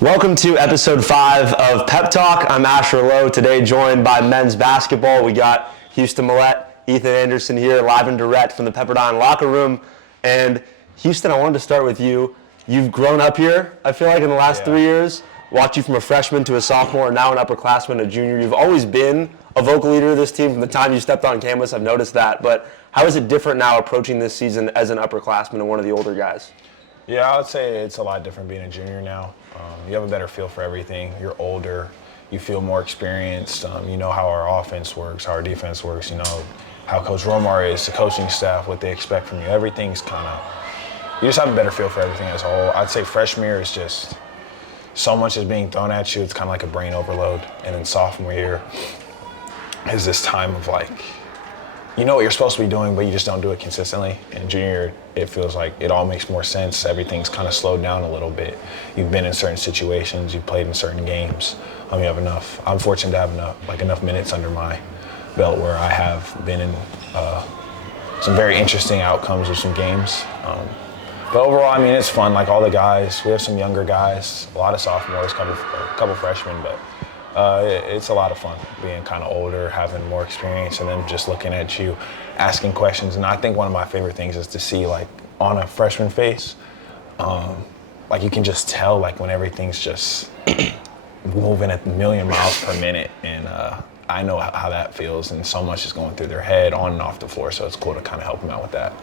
Welcome to episode 5 of Pep Talk. I'm Asher Lowe, today joined by men's basketball. We got Houston Millette, Ethan Anderson here, live and direct from the Pepperdine locker room. And Houston, I wanted to start with you. You've grown up here, I feel like, in the last 3 years. Watched you from a freshman to a sophomore, and now an upperclassman, a junior. You've always been a vocal leader of this team from the time you stepped on campus. I've noticed that. But how is it different now approaching this season as an upperclassman and one of the older guys? Yeah, I would say it's a lot different being a junior now. You have a better feel for everything. You're older. You feel more experienced. You know how our offense works, how our defense works. You know how Coach Romar is, the coaching staff, what they expect from you. Everything's you just have a better feel for everything as a whole. I'd say freshman year is just so much is being thrown at you. It's kind of like a brain overload. And then sophomore year is this time of you know what you're supposed to be doing, but you just don't do it consistently. And junior year, it feels like it all makes more sense. Everything's kind of slowed down a little bit. You've been in certain situations, you've played in certain games. You have enough. I'm fortunate to have enough minutes under my belt where I have been in some very interesting outcomes of some games. But overall, I mean, it's fun. Like all the guys, we have some younger guys, a lot of sophomores, a couple freshmen, but it's a lot of fun being kind of older, having more experience, and then just looking at you, asking questions. And I think one of my favorite things is to see, on a freshman face, you can just tell, when everything's just moving at a million miles per minute. And I know how that feels, and so much is going through their head on and off the floor, so it's cool to kind of help them out with that.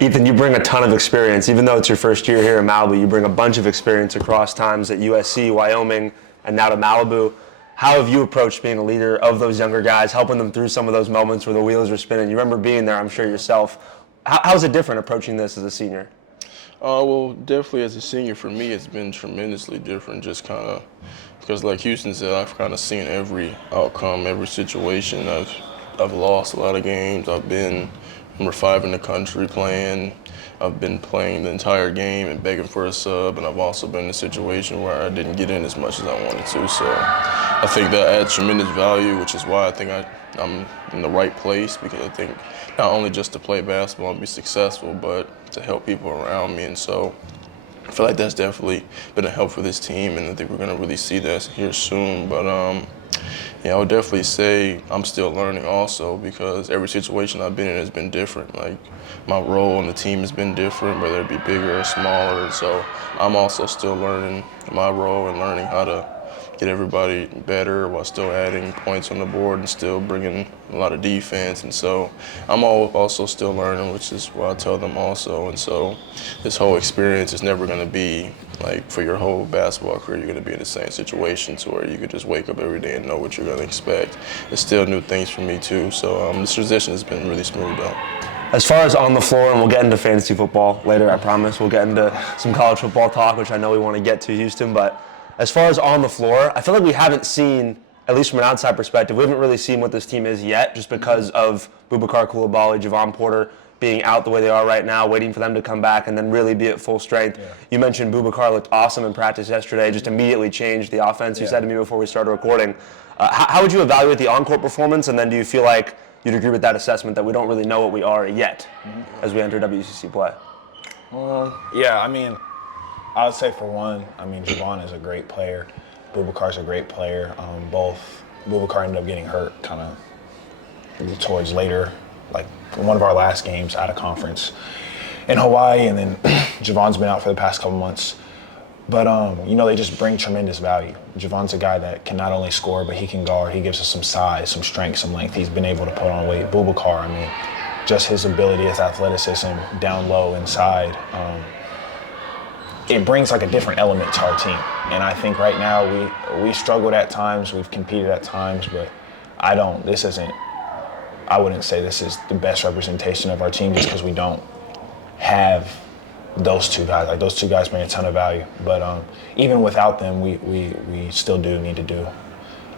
Ethan, you bring a ton of experience. Even though it's your first year here in Malibu, you bring a bunch of experience across times at USC, Wyoming, and now to Malibu. How have you approached being a leader of those younger guys, helping them through some of those moments where the wheels are spinning? You remember being there, I'm sure, yourself. How's it different approaching this as a senior? Well, definitely as a senior, for me, it's been tremendously different, just because like Houston said, I've kind of seen every outcome, every situation. I've lost a lot of games. I've been number 5 in the country playing. I've been playing the entire game and begging for a sub, and I've also been in a situation where I didn't get in as much as I wanted to. So I think that adds tremendous value, which is why I think I'm in the right place, because I think not only just to play basketball and be successful, but to help people around me. And so I feel like that's definitely been a help for this team, and I think we're going to really see that here soon. But I would definitely say I'm still learning also, because every situation I've been in has been different. My role on the team has been different, whether it be bigger or smaller. And so I'm also still learning my role and learning how to get everybody better while still adding points on the board and still bringing a lot of defense. And so I'm also still learning, which is what I tell them also. And so this whole experience is never going to be for your whole basketball career, you're going to be in the same situation to where you could just wake up every day and know what you're going to expect. It's still new things for me too. So this transition has been really smooth out. As far as on the floor, and we'll get into fantasy football later, I promise. We'll get into some college football talk, which I know we want to get to, Houston. But as far as on the floor, I feel like we haven't seen, at least from an outside perspective, we haven't really seen what this team is yet, just because of Boubacar Coulibaly, Javon Porter being out the way they are right now, waiting for them to come back and then really be at full strength. Yeah. You mentioned Boubacar looked awesome in practice yesterday, just immediately changed the offense. You said to me before we started recording. How would you evaluate the on-court performance, and then do you feel like you'd agree with that assessment that we don't really know what we are yet as we enter WCC play? I would say for one, Javon is a great player. Boubacar's a great player. Boubacar ended up getting hurt kind of towards later, one of our last games out of conference in Hawaii, and then Javon's been out for the past couple months. But, they just bring tremendous value. Javon's a guy that can not only score, but he can guard. He gives us some size, some strength, some length. He's been able to put on weight. Boubacar, just his ability, his athleticism down low, inside, it brings a different element to our team. And I think right now we struggled at times, we've competed at times, but I wouldn't say this is the best representation of our team, just because we don't have those two guys. Those two guys bring a ton of value. But even without them, we still do need to do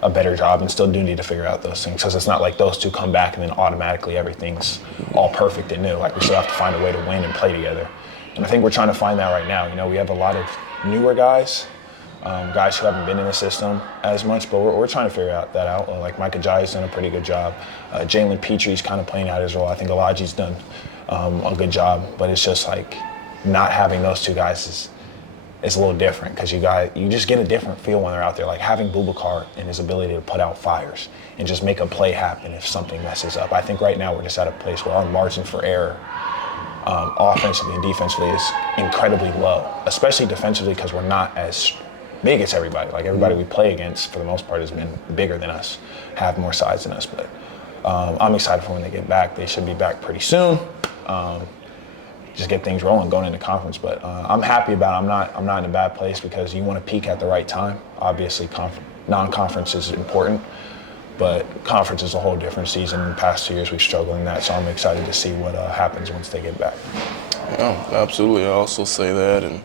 a better job and still do need to figure out those things, because it's not like those two come back and then automatically everything's all perfect and new. We still have to find a way to win and play together. And I think we're trying to find that right now. We have a lot of newer guys, guys who haven't been in the system as much, but we're trying to figure that out. Micah Jai's done a pretty good job. Jalen Petry's kind of playing out his role. I think Elijah's done a good job, but it's just not having those two guys it's a little different because you just get a different feel when they're out there. Like having Boubacar and his ability to put out fires and just make a play happen if something messes up. I think right now we're just at a place where our margin for error, offensively and defensively, is incredibly low, especially defensively because we're not as big as everybody. Like everybody we play against, for the most part, has been bigger than us, have more size than us. But I'm excited for when they get back. They should be back pretty soon. Just get things rolling going into conference. But I'm happy about it. I'm not in a bad place because you want to peak at the right time. Obviously, non-conference is important, but conference is a whole different season. In the past 2 years, we've struggled in that, so I'm excited to see what happens once they get back. Yeah, absolutely. I also say that, and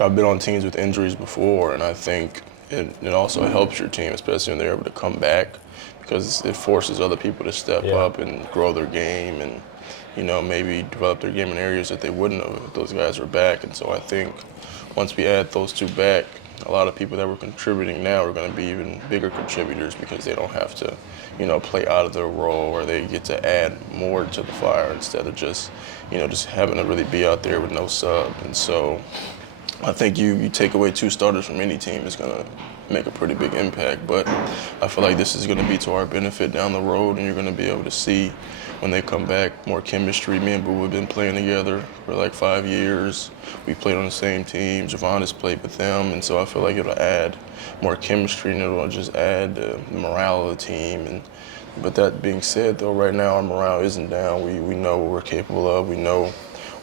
I've been on teams with injuries before, and I think it also helps your team, especially when they're able to come back, because it forces other people to step up and grow their game and, maybe develop their game in areas that they wouldn't have if those guys were back. And so I think once we add those two back, a lot of people that were contributing now are going to be even bigger contributors because they don't have to, play out of their role, or they get to add more to the fire instead of just having to really be out there with no sub. And so I think you take away two starters from any team, it's going to make a pretty big impact. But I feel like this is going to be to our benefit down the road, and you're going to be able to see when they come back more chemistry. Me and Boo have been playing together for like 5 years. We played on the same team. Javon has played with them, and so I feel like it'll add more chemistry, and it'll just add the morale of the team. But that being said, though, right now our morale isn't down. We know what we're capable of. We know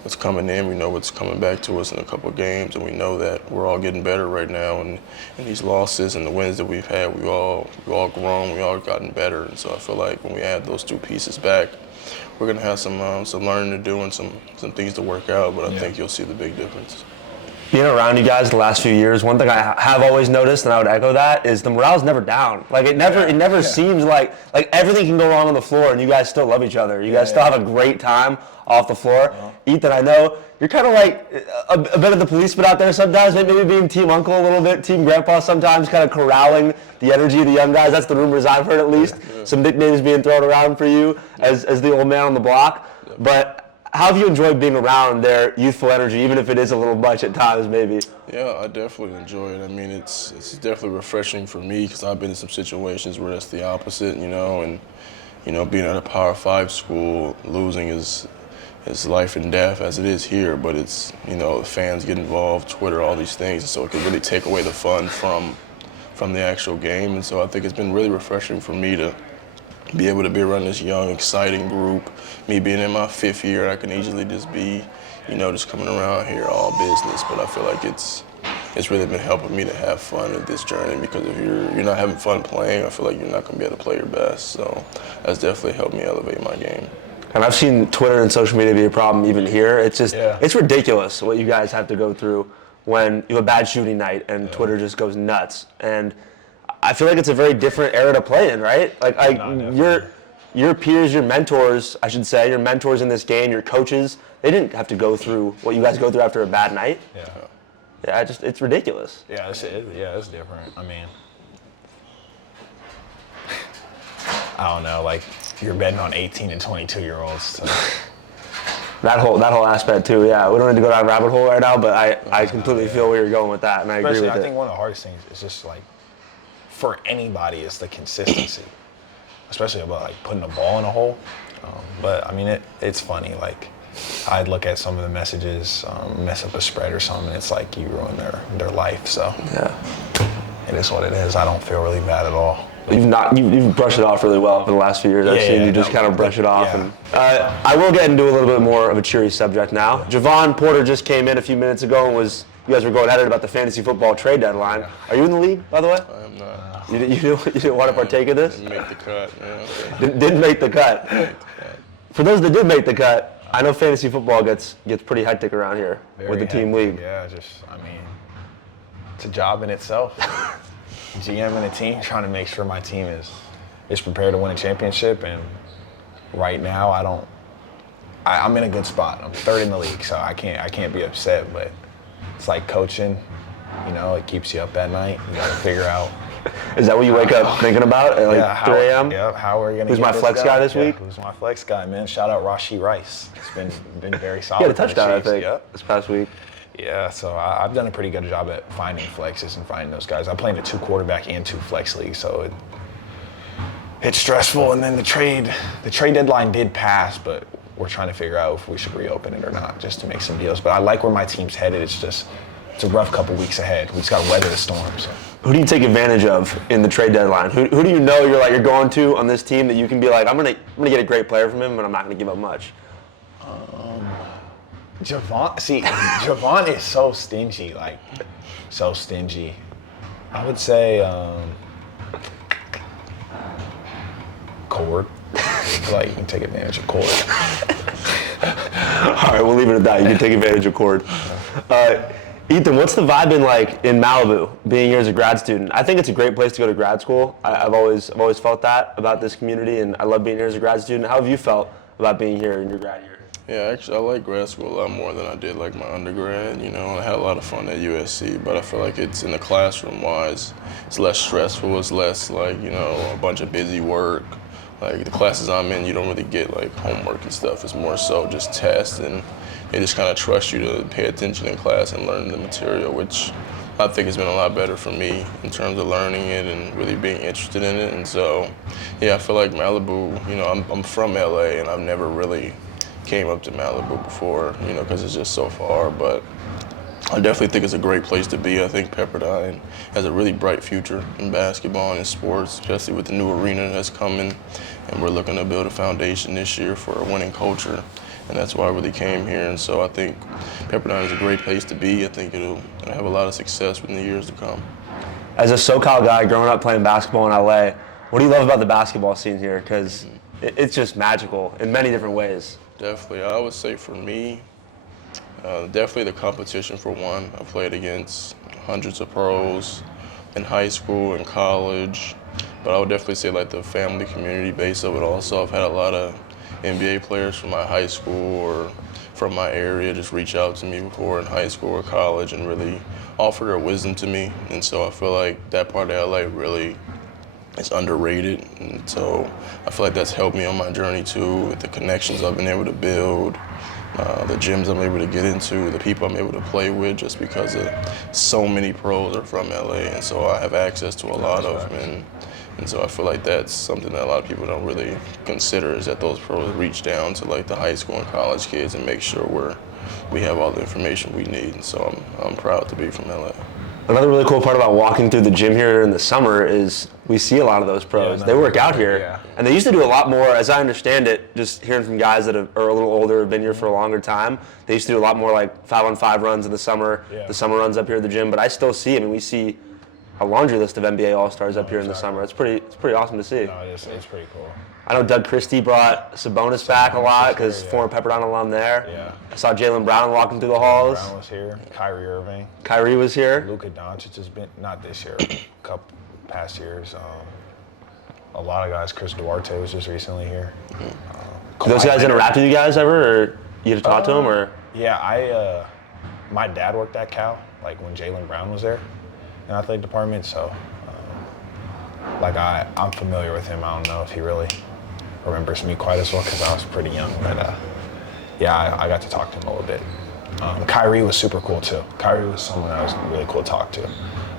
what's coming in. We know what's coming back to us in a couple of games, and we know that we're all getting better right now. And these losses and the wins that we've had, we've all grown. We all gotten better. And so I feel like when we add those two pieces back, we're gonna have some learning to do and some things to work out. But I think you'll see the big difference. Being around you guys the last few years, one thing I have always noticed, and I would echo that, is the morale's never down. Like it never seems like everything can go wrong on the floor, and you guys still love each other. You guys still have a great time off the floor. Ethan, I know you're kind of like a bit of the policeman out there sometimes, maybe being team uncle a little bit, team grandpa sometimes, kind of corralling the energy of the young guys. That's the rumors I've heard, at least. Some nicknames being thrown around for you as the old man on the block, but. How have you enjoyed being around their youthful energy, even if it is a little much at times, maybe? Yeah, I definitely enjoy it. I mean, it's definitely refreshing for me because I've been in some situations where it's the opposite, and being at a Power 5 school, losing is life and death as it is here. But it's fans get involved, Twitter, all these things, and so it can really take away the fun from the actual game. And so I think it's been really refreshing for me to be able to be around this young, exciting group. Me being in my 5th year, I can easily just be, just coming around here all business. But I feel like it's really been helping me to have fun at this journey, because if you're not having fun playing, I feel like you're not going to be able to play your best. So that's definitely helped me elevate my game. And I've seen Twitter and social media be a problem even here. It's just, it's ridiculous what you guys have to go through when you have a bad shooting night and Twitter just goes nuts. And I feel like it's a very different era to play in, right? Like your peers, your mentors, I should say, your mentors in this game, your coaches, they didn't have to go through what you guys go through after a bad night. Yeah, it's ridiculous. Yeah, it's different. I mean, I don't know, like you're betting on 18 and 22-year-olds. So. That whole aspect too, yeah. We don't need to go down a rabbit hole right now, but I completely feel where you're going with that, and I agree with it. I think one of the hardest things is just like, for anybody, is the consistency, especially about like putting the ball in a hole. But I mean, it's funny. Like, I'd look at some of the messages, mess up a spread or something. It's like you ruin their life. So it is what it is. I don't feel really bad at all. You've brushed it off really well for the last few years. I've seen you just kind of brush it off. And I will get into a little bit more of a cheery subject now. Javon Porter just came in a few minutes ago and you guys were going at it about the fantasy football trade deadline. Are you in the league, by the way? I am not. You didn't want to partake of this? Didn't make the cut. Didn't make the cut. For those that did make the cut, I know fantasy football gets pretty hectic around here with the team league. Yeah, it's a job in itself. GM and a team, trying to make sure my team is prepared to win a championship, and right now I'm in a good spot. I'm 3rd in the league, so I can't be upset, but it's like coaching, it keeps you up at night. You gotta figure out. Is that what you wake up thinking about at like 3 a.m.? Yeah, how are we gonna Who's my flex guy this week? Who's my flex guy, man? Shout out Rashi Rice. It's been very solid. He had a touchdown, I think, this past week. Yeah, so I've done a pretty good job at finding flexes and finding those guys. I play in a 2 quarterback and 2 flex league, so it's stressful. And then the trade deadline did pass, but we're trying to figure out if we should reopen it or not, just to make some deals. But I like where my team's headed. It's a rough couple weeks ahead. We just got to weather the storm. So. Who do you take advantage of in the trade deadline? Who do you know you're going to on this team that you can be like, I'm gonna get a great player from him, but I'm not gonna give up much? Javon is so stingy, so stingy. I would say Cord. You can take advantage of Cord. All right, we'll leave it at that. You can take advantage of Cord. Ethan, what's the vibe been like in Malibu, being here as a grad student? I think it's a great place to go to grad school. I've always felt that about this community, and I love being here as a grad student. How have you felt about being here in your grad year? Yeah, actually, I like grad school a lot more than I did my undergrad. I had a lot of fun at USC, but I feel like it's in the classroom-wise, it's less stressful. It's less a bunch of busy work. The classes I'm in, you don't really get homework and stuff. It's more so just tests, and they just kind of trust you to pay attention in class and learn the material, which I think has been a lot better for me in terms of learning it and really being interested in it. And so, yeah, I feel like Malibu, I'm from LA, and I've never really came up to Malibu before, because it's just so far. But I definitely think it's a great place to be. I think Pepperdine has a really bright future in basketball and in sports, especially with the new arena that's coming. And we're looking to build a foundation this year for a winning culture. And that's why I really came here. And so I think Pepperdine is a great place to be. I think it'll have a lot of success in the years to come. As a SoCal guy growing up playing basketball in LA, what do you love about the basketball scene here? Because it's just magical in many different ways. Definitely. I would say for me, definitely the competition for one. I played against hundreds of pros in high school and college, but I would definitely say the family community base of it also. I've had a lot of NBA players from my high school or from my area just reach out to me before in high school or college and really offer their wisdom to me. And so I feel like that part of LA really is underrated. And so I feel like that's helped me on my journey too, with the connections I've been able to build, the gyms I'm able to get into, the people I'm able to play with, just because of so many pros are from LA. And so I have access to a lot of them. And so I feel like that's something that a lot of people don't really consider, is that those pros reach down to the high school and college kids and make sure we have all the information we need. And so I'm proud to be from LA. Another really cool part about walking through the gym here in the summer is we see a lot of those pros. They work out here, and they used to do a lot more, as I understand it, just hearing from guys that are a little older, have been here for a longer time. They used to do a lot more 5-on-5 runs in the summer, the summer runs up here at the gym. But I still see, we see a laundry list of NBA All-Stars up here in the summer. It's pretty awesome to see. No, it's pretty cool. I know Doug Christie brought Sabonis back a lot because former Pepperdine alum there. Yeah. I saw Jaylen Brown walking through the halls. Brown was here. Kyrie Irving. Kyrie was here. Luka Doncic has been, not this year, a couple past years. A lot of guys. Chris Duarte was just recently here. Do those guys interact with you guys ever, or you get to talk to them, or? Yeah, my dad worked at Cal, when Jaylen Brown was there in the athletic department, so I'm familiar with him. I don't know if he really remembers me quite as well because I was pretty young, but I got to talk to him a little bit. Kyrie was super cool too. Kyrie was someone that was really cool to talk to.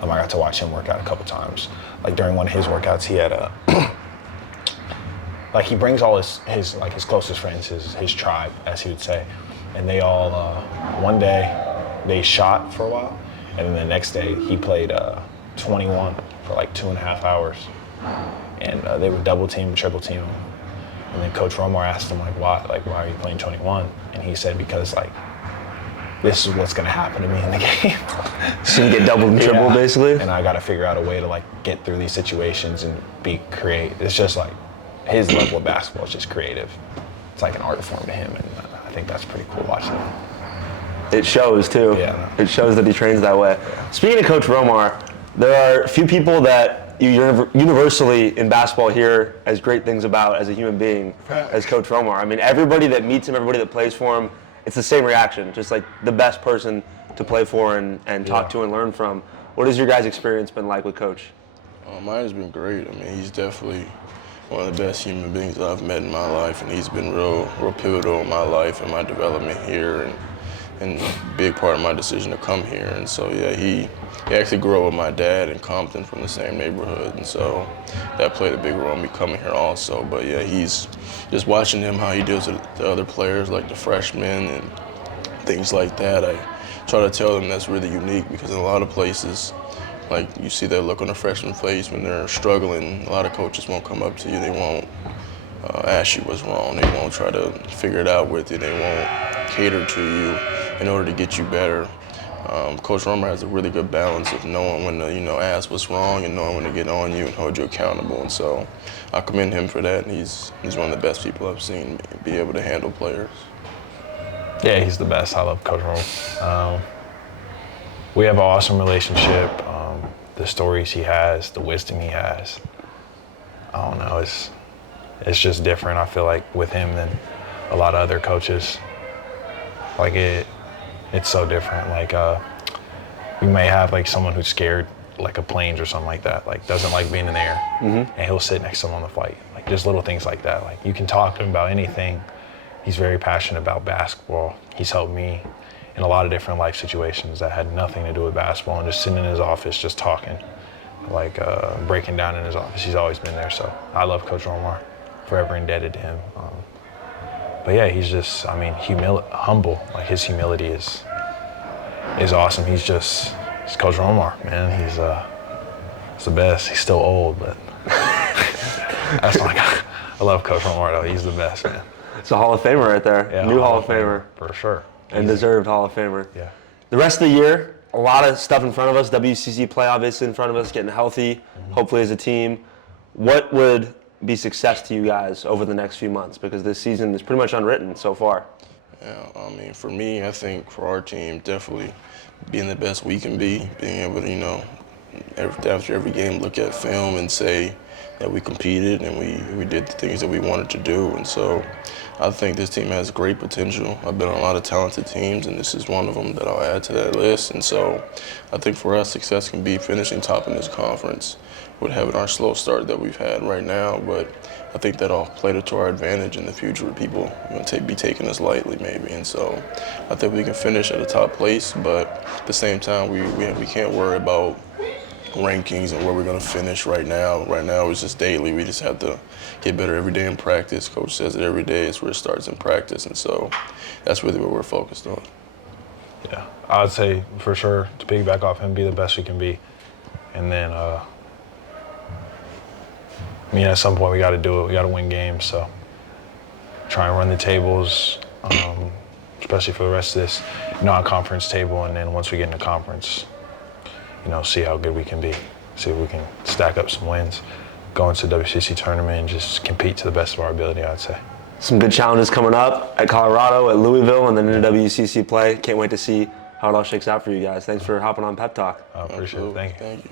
I got to watch him work out a couple times. During one of his workouts, he had he brings all his closest friends, his tribe, as he would say, and they all one day they shot for a while, and then the next day he played 21 for 2.5 hours, and they would double team, triple team him. And then Coach Romar asked him why are you playing 21? And he said, because this is what's gonna happen to me in the game. So you get doubled and tripled, basically? And I gotta figure out a way to get through these situations and be creative. It's just his level of basketball is just creative. It's an art form to him, and I think that's pretty cool watching him. It shows too. Yeah. It shows that he trains that way. Yeah. Speaking of Coach Romar, there are few people that you universally in basketball hear as great things about as a human being as Coach Romar. Everybody that meets him, everybody that plays for him, it's the same reaction, just the best person to play for and talk to and learn from. What has your guys' experience been like with Coach? Mine has been great. He's definitely one of the best human beings that I've met in my life, and he's been real pivotal in my life and my development here. And and a big part of my decision to come here. And so, yeah, he actually grew up with my dad in Compton from the same neighborhood, and so that played a big role in me coming here also. But yeah, he's just watching him, how he deals with the other players, like the freshmen and things like that. I try to tell them that's really unique, because in a lot of places, like, you see that look on a freshman face when they're struggling. A lot of coaches won't come up to you. They won't ask you what's wrong. They won't try to figure it out with you. They won't cater to you in order to get you better. Coach Romer has a really good balance of knowing when to, ask what's wrong and knowing when to get on you and hold you accountable. And so I commend him for that. And he's one of the best people I've seen be able to handle players. Yeah, he's the best. I love Coach Romer. We have an awesome relationship. The stories he has, the wisdom he has, I don't know, it's just different, I feel like, with him than a lot of other coaches. Like, it's so different. Like, we may have, like, someone who's scared, like, of planes or something like that, like, doesn't like being in the air, and he'll sit next to him on the flight. Like, just little things like that. Like, you can talk to him about anything. He's very passionate about basketball. He's helped me in a lot of different life situations that had nothing to do with basketball, and just sitting in his office just talking, like breaking down in his office. He's always been there, so I love Coach Romar, forever indebted to him. But yeah, he's just, humble. Like, his humility is awesome. He's Coach Romar, man. He's the best. He's still old, but that's not, I love Coach Romar though. He's the best, man. It's a Hall of Famer right there. Yeah, New Hall of Famer. For sure. And deserved Hall of Famer. Yeah. The rest of the year, a lot of stuff in front of us. WCC play obviously in front of us, getting healthy, hopefully as a team. What would be success to you guys over the next few months? Because this season is pretty much unwritten so far. Yeah, for me, I think for our team, definitely being the best we can be, being able to, after every game, look at film and say that we competed and we did the things that we wanted to do. And so I think this team has great potential. I've been on a lot of talented teams, and this is one of them that I'll add to that list. And so I think for us, success can be finishing top in this conference with having our slow start that we've had right now. But I think that'll play to our advantage in the future with people be taking us lightly maybe. And so I think we can finish at a top place, but at the same time, we can't worry about rankings and where we're going to finish right now. Right now, it's just daily. We just have to get better every day in practice. Coach says it every day is where it starts in practice, and so that's really what we're focused on. Yeah, I would say for sure to piggyback off him, be the best we can be, and then at some point we got to do it. We got to win games, so try and run the tables, especially for the rest of this non-conference table, and then once we get into conference, see how good we can be, see if we can stack up some wins, go into the WCC tournament, and just compete to the best of our ability, I'd say. Some good challenges coming up at Colorado, at Louisville, and then into WCC play. Can't wait to see how it all shakes out for you guys. Thanks for hopping on Pep Talk. I appreciate it. Thank you. Thank you.